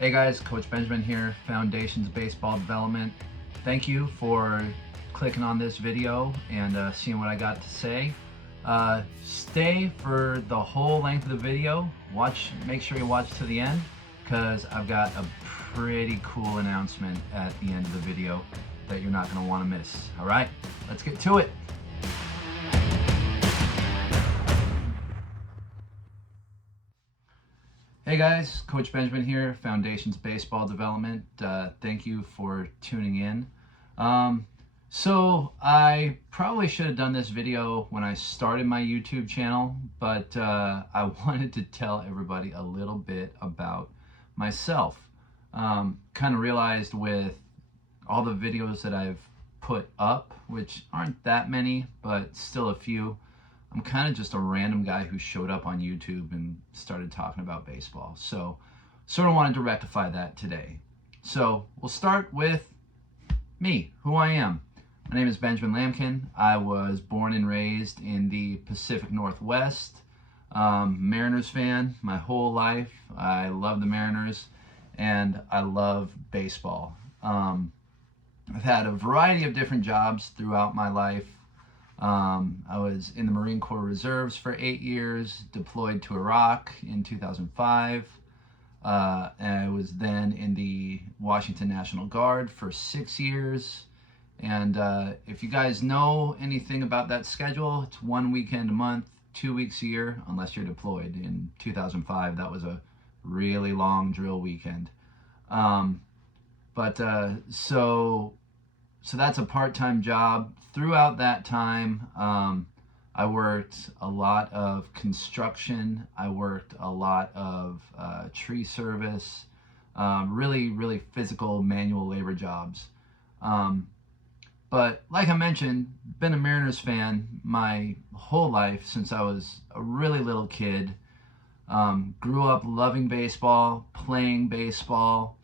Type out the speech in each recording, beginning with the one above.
Hey guys, Coach Benjamin here, Foundations Baseball Development. Thank you for clicking on this video and seeing what I got to say. Stay for the whole length of the video. Make sure you watch to the end because I've got a pretty cool announcement at the end of the video that you're not going to want to miss. All right, let's get to it. Hey guys, Coach Benjamin here, Foundations Baseball Development. Thank you for tuning in. So I probably should have done this video when I started my YouTube channel, but I wanted to tell everybody a little bit about myself. Kind of realized with all the videos that I've put up, which aren't that many, but still a few, I'm kind of just a random guy who showed up on YouTube and started talking about baseball. So sort of wanted to rectify that today. So we'll start with me, who I am. My name is Benjamin Lamkin. I was born and raised in the Pacific Northwest. Mariners fan my whole life. I love the Mariners and I love baseball. I've had a variety of different jobs throughout my life. I was in the Marine Corps Reserves for 8 years, deployed to Iraq in 2005. And I was then in the Washington National Guard for 6 years. And if you guys know anything about that schedule, it's 1 weekend a month, 2 weeks a year, unless you're deployed. In 2005, that was a really long drill weekend. So that's a part-time job. Throughout that time, I worked a lot of construction. I worked a lot of tree service, really physical manual labor jobs. But like I mentioned, been a Mariners fan my whole life since I was a really little kid. Grew up loving baseball, playing baseball.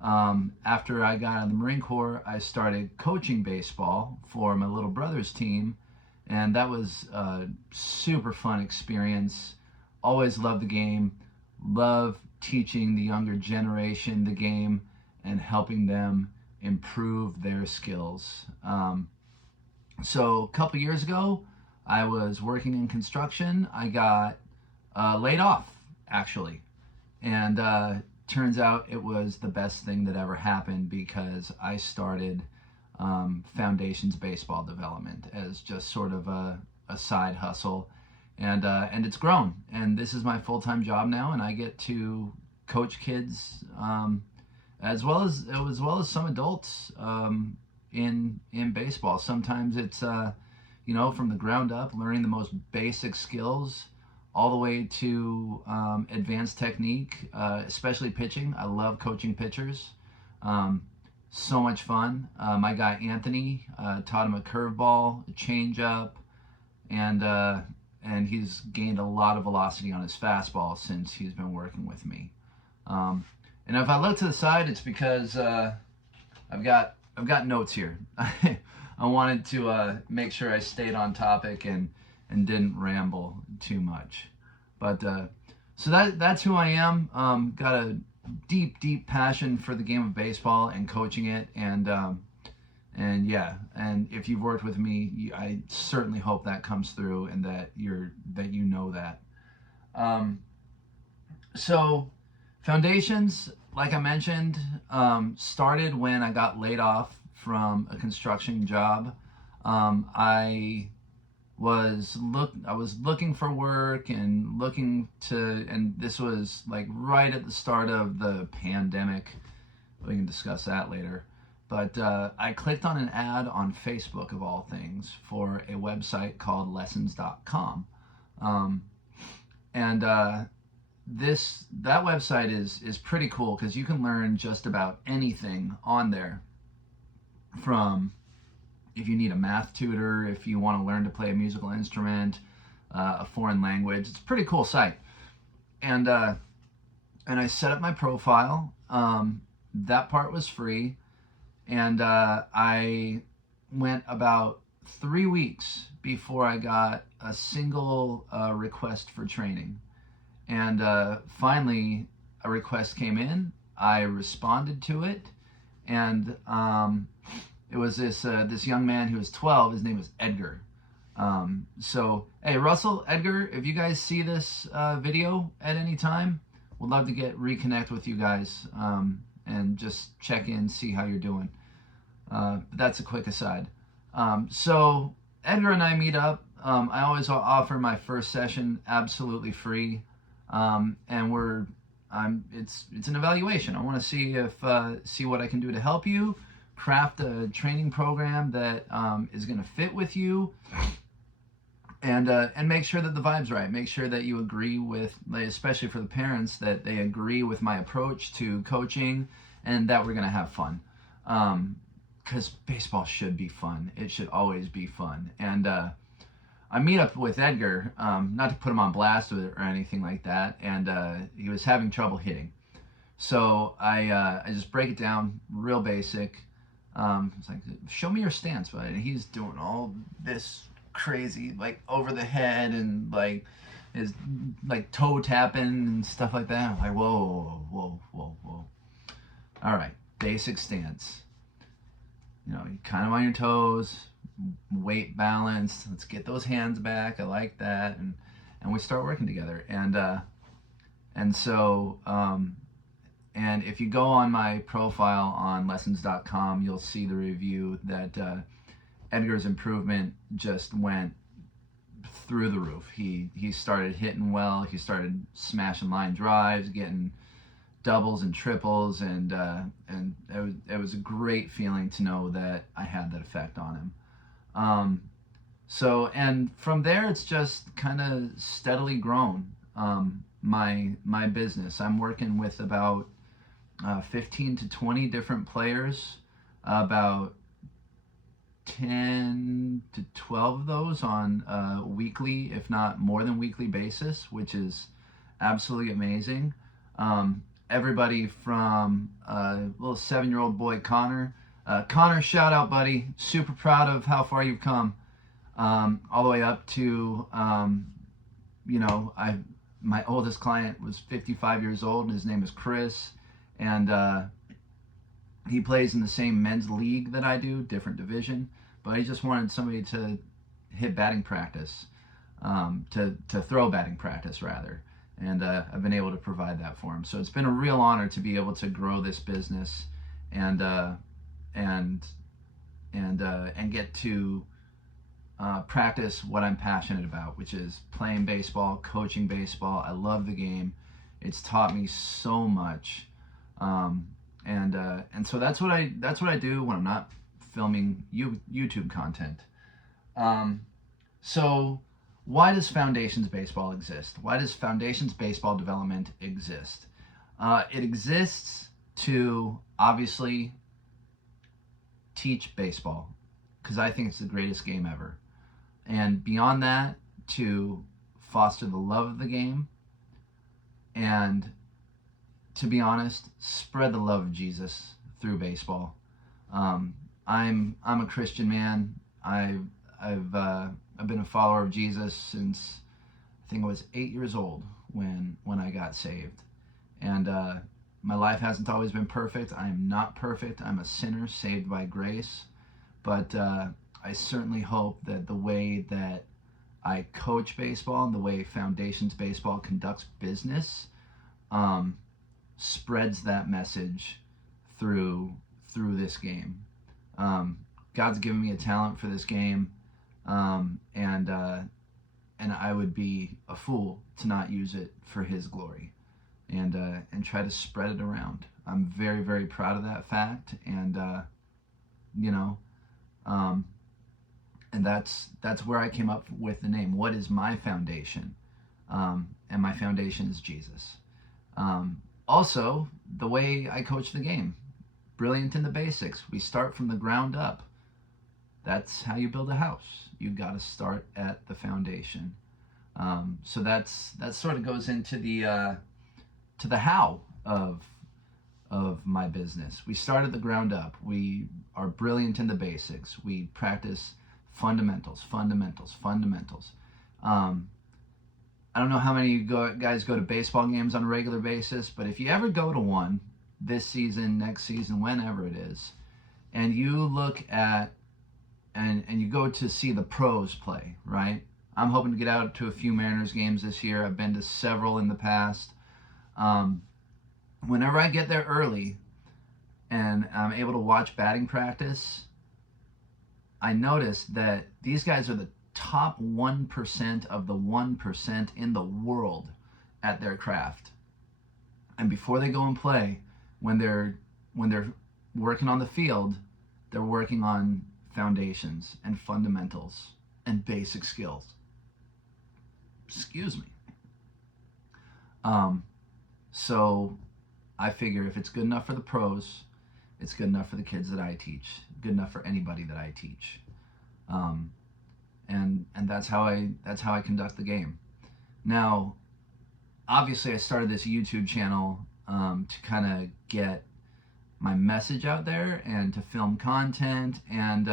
After I got out of the Marine Corps, I started coaching baseball for my little brother's team, and that was a super fun experience. Always loved the game, love teaching the younger generation the game and helping them improve their skills. So a couple years ago, I was working in construction. I got laid off, actually, and turns out it was the best thing that ever happened because I started Foundations Baseball Development as just sort of a side hustle, and it's grown. And this is my full-time job now, and I get to coach kids as well as some adults in baseball. Sometimes it's from the ground up, learning the most basic skills, all the way to advanced technique, especially pitching. I love coaching pitchers. So much fun. My guy Anthony taught him a curveball, a changeup, and he's gained a lot of velocity on his fastball since he's been working with me. And if I look to the side, it's because I've got notes here. I wanted to make sure I stayed on topic and didn't ramble too much. But so that's who I am. Got a deep passion for the game of baseball and coaching it, and yeah. And if you've worked with me, I certainly hope that comes through and that you know that. So Foundations, like I mentioned, started when I got laid off from a construction job. I was looking for work and and this was like right at the start of the pandemic. We can discuss that later. But I clicked on an ad on Facebook, of all things, for a website called lessons.com. And that website is pretty cool because you can learn just about anything on there, from if you need a math tutor, if you want to learn to play a musical instrument, a foreign language. It's a pretty cool site. And I set up my profile. That part was free. And I went about 3 weeks before I got a single request for training. And finally, a request came in. I responded to it, and it was this young man who was 12. His name was Edgar. So, hey, Russell, Edgar, if you guys see this video at any time, we'd love to reconnect with you guys and just check in, see how you're doing. But that's a quick aside. So Edgar and I meet up. I always offer my first session absolutely free, and it's an evaluation. I want to see what I can do to help you craft a training program that is going to fit with you, and make sure that the vibe's right. Make sure that you agree with, especially for the parents, that they agree with my approach to coaching, and that we're going to have fun. Because baseball should be fun. It should always be fun. And I meet up with Edgar, not to put him on blast or anything like that, and he was having trouble hitting. So I just break it down real basic. It's like, show me your stance, bud. And he's doing all this crazy, like over the head and like his like toe tapping and stuff like that. I'm like, whoa, whoa, whoa, whoa. All right, basic stance. You know, you kind of on your toes, weight balance. Let's get those hands back. I like that, and we start working together. And so if you go on my profile on lessons.com, you'll see the review that Edgar's improvement just went through the roof. He started hitting well. He started smashing line drives, getting doubles and triples, and it was a great feeling to know that I had that effect on him. So, and from there, it's just kind of steadily grown. My business. I'm working with about 15 to 20 different players, about 10 to 12 of those on a weekly, if not more than weekly basis, which is absolutely amazing. Everybody from little 7-year-old boy Connor. Connor, shout out, buddy. Super proud of how far you've come. All the way up to, my oldest client was 55 years old, and his name is Chris. And he plays in the same men's league that I do, different division. But he just wanted somebody to hit batting practice, to throw batting practice, rather. And I've been able to provide that for him. So it's been a real honor to be able to grow this business and get to practice what I'm passionate about, which is playing baseball, coaching baseball. I love the game. It's taught me so much, and so that's what I do when I'm not filming YouTube content. So why does Foundations Baseball exist? Why does Foundations Baseball Development exist? It exists to obviously teach baseball, because I think it's the greatest game ever. And beyond that, to foster the love of the game, and to be honest, spread the love of Jesus through baseball. I'm a Christian man. I've been a follower of Jesus since I think I was 8 years old when I got saved. And my life hasn't always been perfect. I am not perfect. I'm a sinner saved by grace. But I certainly hope that the way that I coach baseball and the way Foundations Baseball conducts business spreads that message through this game. God's given me a talent for this game, and I would be a fool to not use it for His glory, and try to spread it around. I'm very, very proud of that fact, and and that's where I came up with the name. What is my foundation? And my foundation is Jesus. Also, the way I coach the game, brilliant in the basics. We start from the ground up. That's how you build a house. You got to start at the foundation. So that sort of goes into the how of my business. We start at the ground up. We are brilliant in the basics. We practice fundamentals. I don't know how many of you guys go to baseball games on a regular basis, but if you ever go to one, this season, next season, whenever it is, and you look at and you go to see the pros play, right? I'm hoping to get out to a few Mariners games this year. I've been to several in the past. Whenever I get there early and I'm able to watch batting practice, I notice that these guys are the top 1% of the 1% in the world at their craft. And before they go and play, when they're working on the field, they're working on foundations and fundamentals and basic skills. Excuse me. So I figure if it's good enough for the pros, it's good enough for the kids that I teach, good enough for anybody that I teach. And that's how I conduct the game. Now, obviously I started this YouTube channel to kind of get my message out there and to film content, and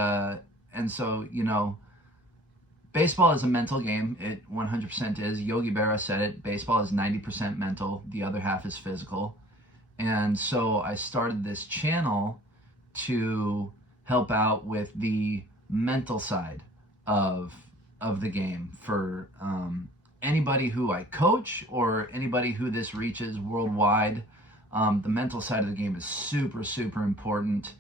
so, you know, baseball is a mental game. It 100% is. Yogi Berra said it. Baseball is 90% mental. The other half is physical. And so I started this channel to help out with the mental side of the game for anybody who I coach or anybody who this reaches worldwide. The mental side of the game is super, super important.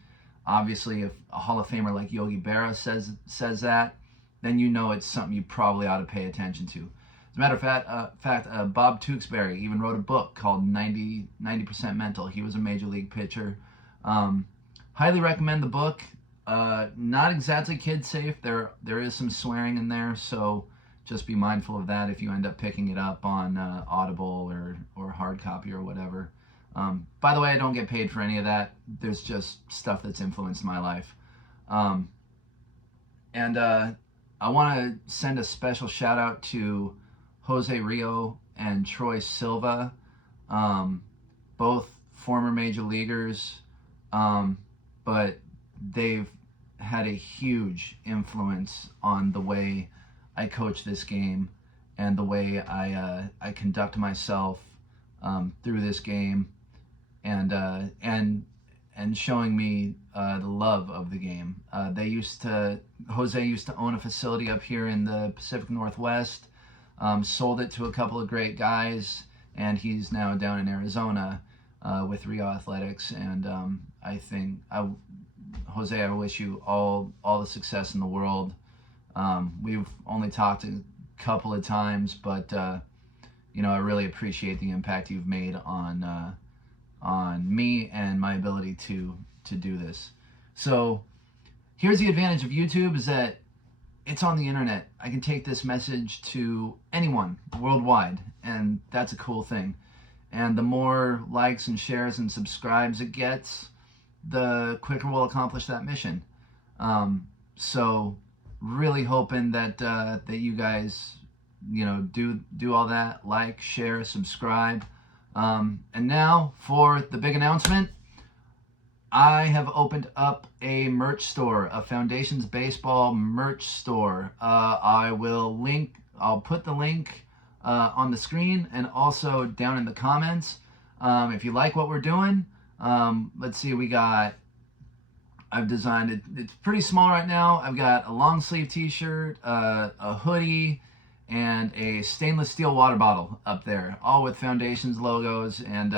Obviously, if a Hall of Famer like Yogi Berra says that, then you know it's something you probably ought to pay attention to. As a matter of fact, Bob Tewksbury even wrote a book called 90% Mental. He was a major league pitcher. Highly recommend the book. Not exactly kid safe. There is some swearing in there, so just be mindful of that if you end up picking it up on Audible or hard copy or whatever. By the way, I don't get paid for any of that. There's just stuff that's influenced my life. And I want to send a special shout out to Jose Rio and Troy Silva, both former major leaguers, but they've had a huge influence on the way I coach this game and the way I conduct myself through this game, and showing me the love of the game. Jose used to own a facility up here in the Pacific Northwest, sold it to a couple of great guys, and he's now down in Arizona with Rio Athletics. And I think, Jose, I wish you all the success in the world. We've only talked a couple of times, but you know, I really appreciate the impact you've made on me and my ability to do this. So here's the advantage of YouTube, is that it's on the internet. I can take this message to anyone worldwide, and that's a cool thing. And the more likes and shares and subscribes it gets, the quicker we'll accomplish that mission. So really hoping that that you guys, you know, do all that, like, share, subscribe. And now for the big announcement. I have opened up a merch store, a Foundations Baseball merch store. I'll put the link on the screen and also down in the comments. If you like what we're doing, let's see, I've designed it. It's pretty small right now. I've got a long sleeve t-shirt, a hoodie, and a stainless steel water bottle up there, all with Foundations logos, and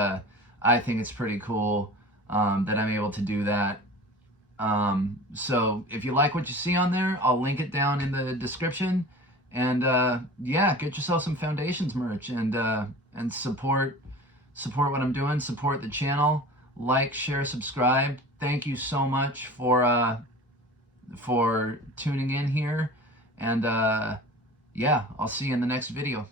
I think it's pretty cool that I'm able to do that. So if you like what you see on there, I'll link it down in the description, and yeah, get yourself some Foundations merch and support what I'm doing, support the channel, like, share, subscribe. Thank you so much for tuning in here, and yeah, I'll see you in the next video.